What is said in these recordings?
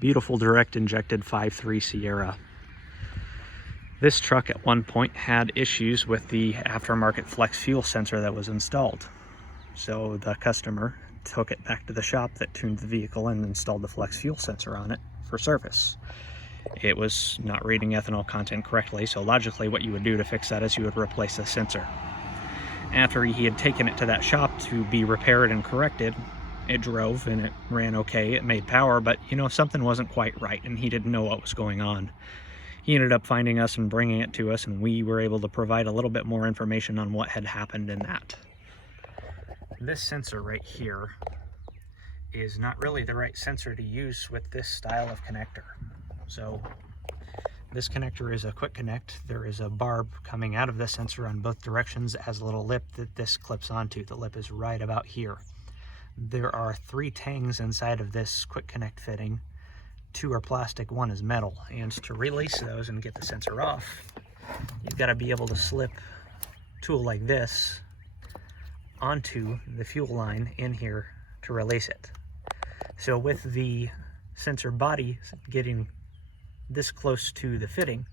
Beautiful direct injected 5.3 Sierra. This truck at one point had issues with the aftermarket flex fuel sensor that was installed. So the customer took it back to the shop that tuned the vehicle and installed the flex fuel sensor on it for service. It was not reading ethanol content correctly, so logically what you would do to fix that is you would replace the sensor. After he had taken it to that shop to be repaired and corrected, it drove and it ran okay, it made power, but you know, something wasn't quite right and he didn't know what was going on. He ended up finding us and bringing it to us, and we were able to provide a little bit more information on what had happened in that. This sensor right here is not really the right sensor to use with this style of connector. So this connector is a quick connect. There is a barb coming out of the sensor on both directions as a little lip that this clips onto. The lip is right about here. There are 3 tangs inside of this quick connect fitting. 2 are plastic, 1 is metal. And to release those and get the sensor off, you've got to be able to slip a tool like this onto the fuel line in here to release it. So with the sensor body getting this close to the fitting,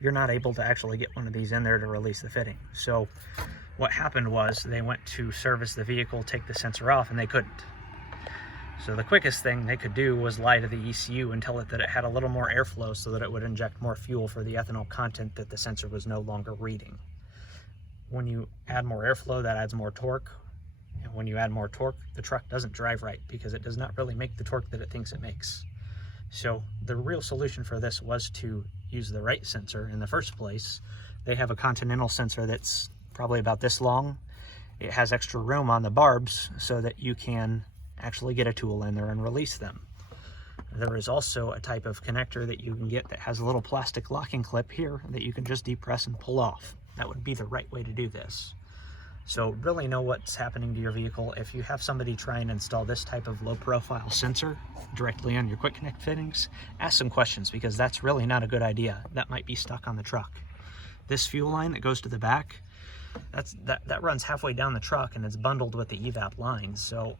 you're not able to actually get one of these in there to release the fitting. So what happened was they went to service the vehicle, take the sensor off, and they couldn't. So the quickest thing they could do was lie to the ECU and tell it that it had a little more airflow so that it would inject more fuel for the ethanol content that the sensor was no longer reading. When you add more airflow, that adds more torque. And when you add more torque, the truck doesn't drive right because it does not really make the torque that it thinks it makes. So the real solution for this was to use the right sensor in the first place. They have a Continental sensor that's probably about this long. It has extra room on the barbs so that you can actually get a tool in there and release them. There is also a type of connector that you can get that has a little plastic locking clip here that you can just depress and pull off. That would be the right way to do this. So really know what's happening to your vehicle. If you have somebody try and install this type of low profile sensor directly on your quick connect fittings, ask some questions because that's really not a good idea. That might be stuck on the truck. This fuel line that goes to the back, that runs halfway down the truck and it's bundled with the evap lines. So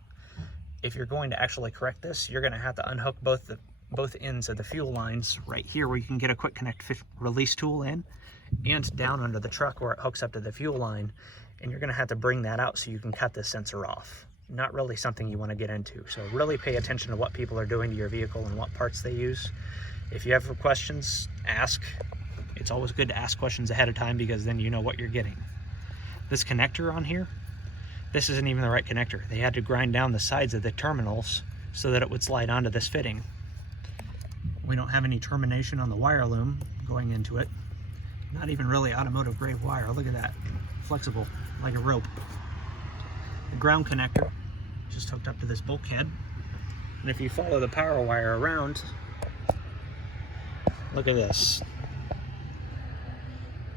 if you're going to actually correct this, you're going to have to unhook both ends of the fuel lines right here where you can get a quick connect release tool in, and down under the truck where it hooks up to the fuel line. And you're going to have to bring that out so you can cut this sensor off. Not really something you want to get into. So really pay attention to what people are doing to your vehicle and what parts they use. If you have questions, ask. It's always good to ask questions ahead of time because then you know what you're getting. This connector on here, this isn't even the right connector. They had to grind down the sides of the terminals so that it would slide onto this fitting. We don't have any termination on the wire loom going into it. Not even really automotive grade wire. Look at that. Flexible like a rope. The ground connector just hooked up to this bulkhead, and if you follow the power wire around, look at this.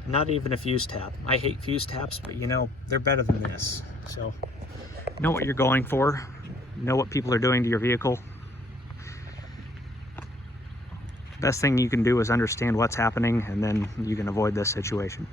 Not even a fuse tap. I hate fuse taps, but you know, they're better than this. So know what you're going for, know what people are doing to your vehicle. Best thing you can do is understand what's happening, and then you can avoid this situation.